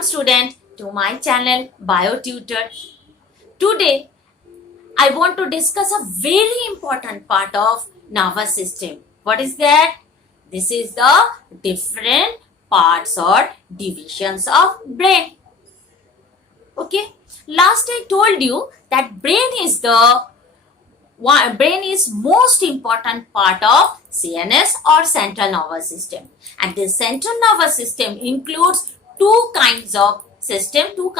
Welcome student to my channel BioTutor. Today I want to discuss a very important part of nervous system. What is that? This is the different parts or divisions of brain. Okay. Last I told you that brain is most important part of CNS or central nervous system, and this central nervous system includes two kinds of system, two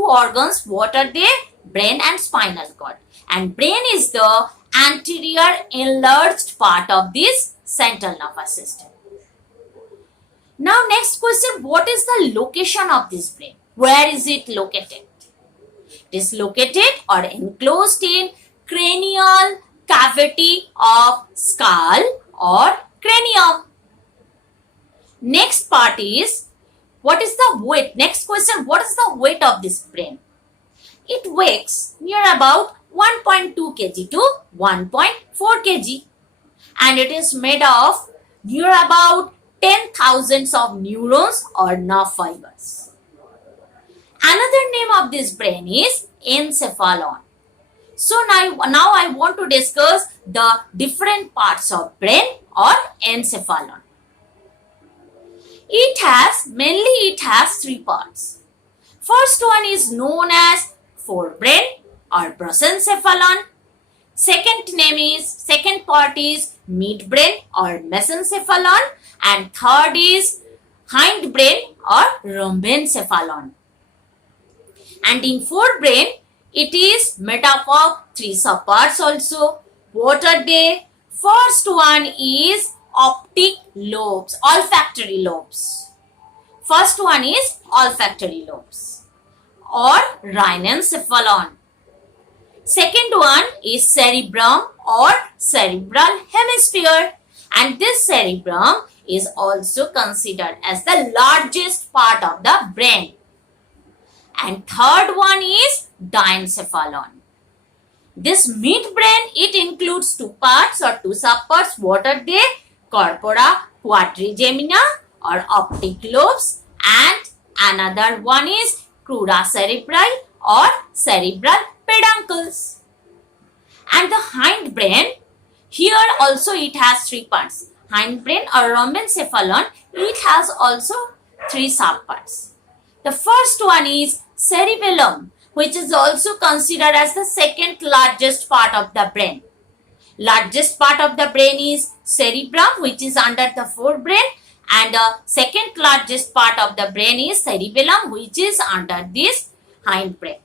organs. What are they? Brain and spinal cord. And brain is the anterior enlarged part of this central nervous system. Now next question, what is the location of this brain? Where is it located? It is located or enclosed in cranial cavity of skull or cranium. Next part is, what is the weight? Next question, what is the weight of this brain? It weighs near about 1.2 kg to 1.4 kg, and it is made of near about 10,000 of neurons or nerve fibers. Another name of this brain is encephalon. So now I want to discuss the different parts of brain or encephalon. It has three parts. First one is known as forebrain or prosencephalon. Second part is midbrain or mesencephalon, and third is hindbrain or rhombencephalon. And in forebrain, it is made up of three subparts also. What are they? First one is optic lobes, olfactory lobes. First one is olfactory lobes or rhinencephalon. Second one is cerebrum or cerebral hemisphere, and this cerebrum is also considered as the largest part of the brain. And third one is diencephalon. This midbrain, it includes two parts or two subparts. What are they? Corpora quadrigemina or optic lobes, and another one is crura cerebri or cerebral peduncles. And the hindbrain, here also it has three parts. Hindbrain or rhombencephalon, it has also three subparts. The first one is cerebellum, which is also considered as the second largest part of the brain. Largest part of the brain is cerebrum, which is under the forebrain, and the second largest part of the brain is cerebellum, which is under this hindbrain.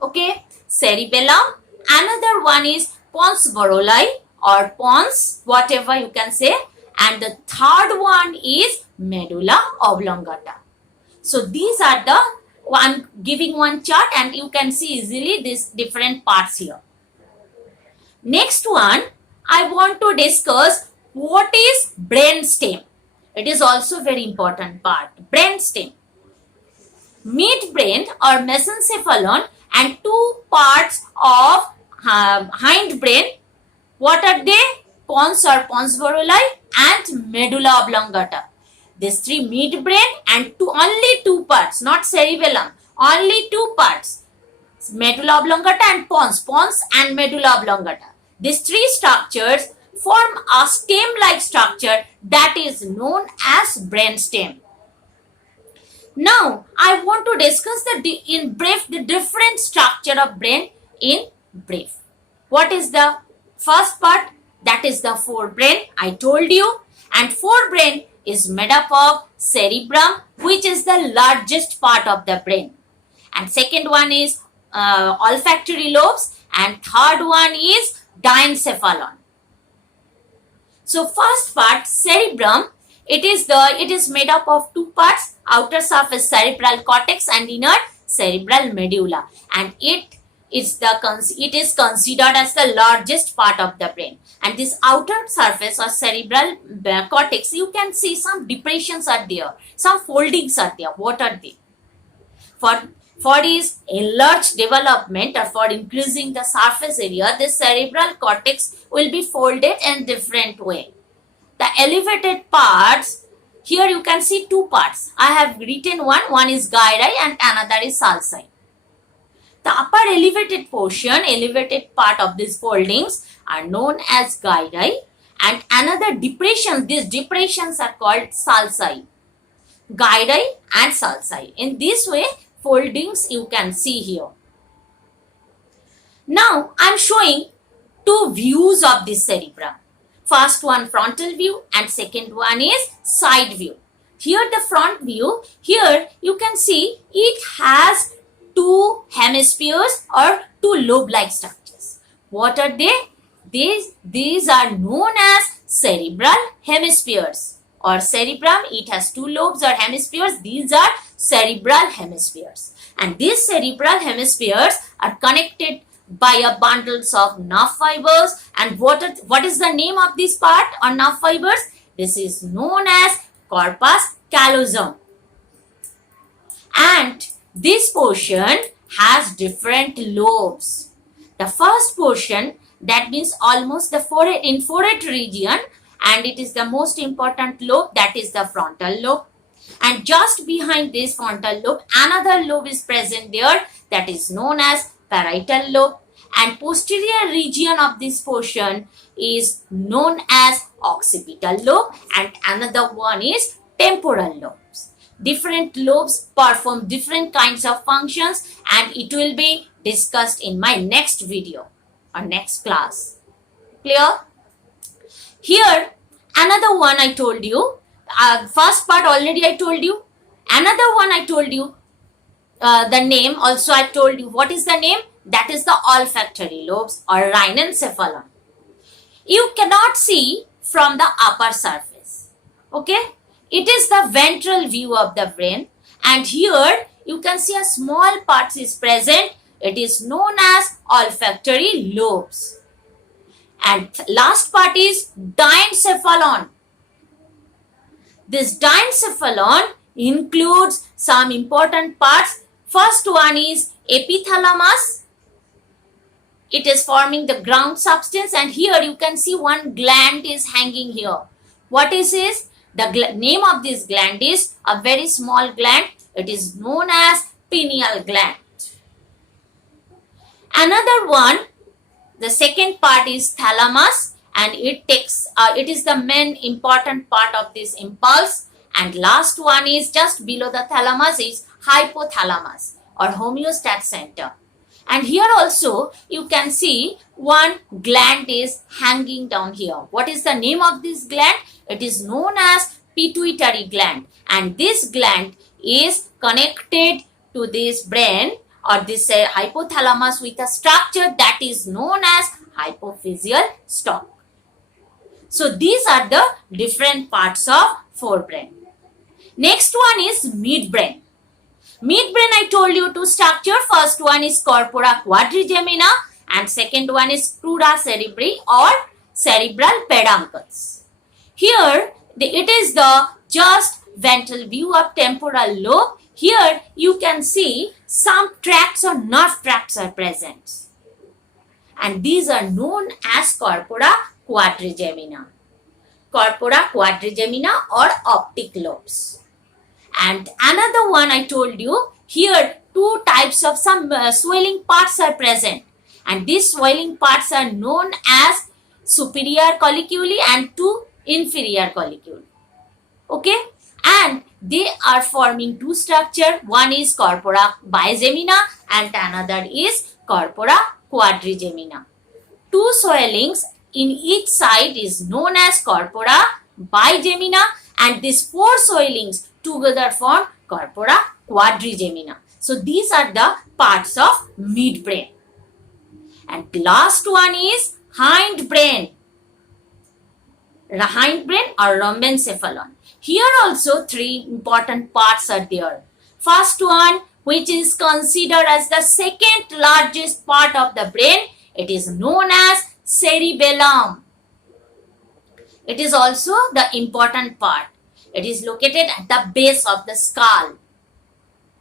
Okay, cerebellum. Another one is pons boroli or pons, whatever you can say, and the third one is medulla oblongata. So these are the one giving one chart, and you can see easily these different parts here. Next one, I want to discuss what is brainstem. It is also very important part. Brainstem, midbrain or mesencephalon, and two parts of hindbrain. What are they? Pons or pons boroli and medulla oblongata. These three midbrain and only two parts, not cerebellum, only two parts, medulla oblongata and pons and medulla oblongata. These three structures form a stem-like structure that is known as brainstem. Now, I want to discuss in brief the different structure of brain in brief. What is the first part? That is the forebrain, I told you, and forebrain is made up of cerebrum, which is the largest part of the brain. And second one is olfactory lobes, and third one is diencephalon. So first part, cerebrum, it is made up of two parts, outer surface cerebral cortex and inner cerebral medulla, and it is considered as the largest part of the brain. And this outer surface or cerebral cortex, you can see some depressions are there, some foldings are there. What are they? For its enlarged development or for increasing the surface area, this cerebral cortex will be folded in different way. The elevated parts Here you can see two parts. I have written one is gyri and another is sulci. The upper elevated portion, elevated part of these foldings are known as gyri, and another depression, these depressions are called sulci. Gyri and sulci. In this way, foldings you can see here. Now I am showing two views of this cerebrum. First one frontal view and second one is side view. Here the front view, here you can see it has two hemispheres or two lobe-like structures. What are they? These are known as cerebral hemispheres, or cerebrum. It has two lobes or hemispheres. These are cerebral hemispheres, and these cerebral hemispheres are connected by a bundles of nerve fibers. And what is the name of this part or nerve fibers? This is known as corpus callosum. And this portion has different lobes. The first portion, that means almost the forehead region, and it is the most important lobe, that is the frontal lobe. And just behind this frontal lobe, another lobe is present there, that is known as parietal lobe, and posterior region of this portion is known as occipital lobe, and another one is temporal lobes. Different lobes perform different kinds of functions, and it will be discussed in my next video or next class. Clear? Here another one I told you, first part already I told you, another one I told you the name also I told you. What is the name? That is the olfactory lobes or rhinencephalon. You cannot see from the upper surface. Okay? It is the ventral view of the brain, and here you can see a small part is present. It is known as olfactory lobes. And last part is diencephalon. This diencephalon includes some important parts. First one is epithalamus. It is forming the ground substance, and here you can see one gland is hanging here. What is this? The name of this gland is a very small gland. It is known as pineal gland. Another one, the second part is thalamus, and it is the main important part of this impulse. And last one is just below the thalamus is hypothalamus or homeostat center. And here also you can see one gland is hanging down here. What is the name of this gland? It is known as pituitary gland, and this gland is connected to this brain or this hypothalamus with a structure that is known as hypophyseal stalk. So these are the different parts of forebrain. Next one is midbrain. Midbrain I told you two structure. First one is corpora quadrigemina and second one is crura cerebri or cerebral peduncles. Here it is the just ventral view of temporal lobe. Here you can see some tracts or nerve tracts are present, and these are known as corpora quadrigemina. Corpora quadrigemina or optic lobes. And another one I told you, here two types of some swelling parts are present, and these swelling parts are known as superior colliculi and two inferior colliculi. Okay, and they are forming two structure. One is corpora bigemina and another is corpora quadrigemina. Two swellings in each side is known as corpora bigemina, and these four swellings together form corpora quadrigemina. So these are the parts of midbrain. And last one is hindbrain. Hindbrain or rhombencephalon. Here also three important parts are there. First one, which is considered as the second largest part of the brain, it is known as cerebellum. It is also the important part. It is located at the base of the skull.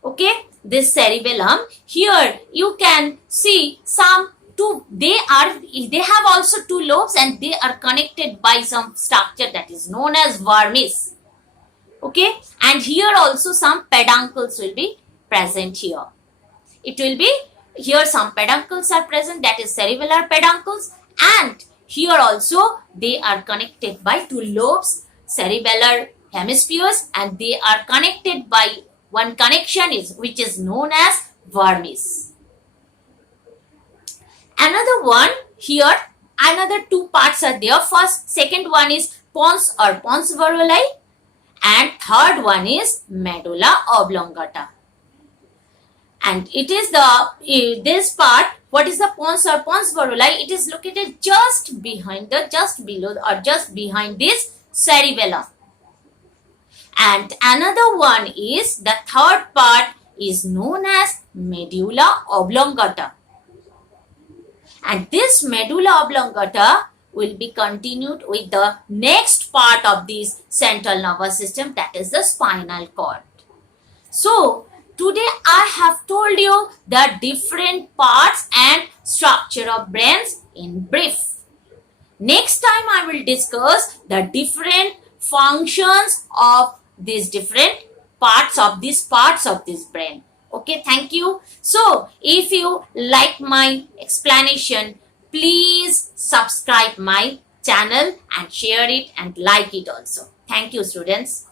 Okay, this cerebellum. Here you can see some two. They have also two lobes, and they are connected by some structure that is known as vermis. Okay, and here also some peduncles will be present here. It will be here some peduncles are present, that is cerebellar peduncles, and here also they are connected by two lobes, cerebellar hemispheres, and they are connected by one connection is which is known as vermis. Another one here, another two parts are there. First, second one is pons or pons varolai, and third one is medulla oblongata. And it is this part, what is the pons or pons varolai? It is located just behind just below or just behind this cerebellum. And another one is the third part is known as medulla oblongata. And this medulla oblongata will be continued with the next part of this central nervous system, that is the spinal cord. So, today I have told you the different parts and structure of brains in brief. Next time I will discuss the different functions of these different parts of this brain. Okay, thank you. So, if you like my explanation, please subscribe my channel and share it and like it also. Thank you, students.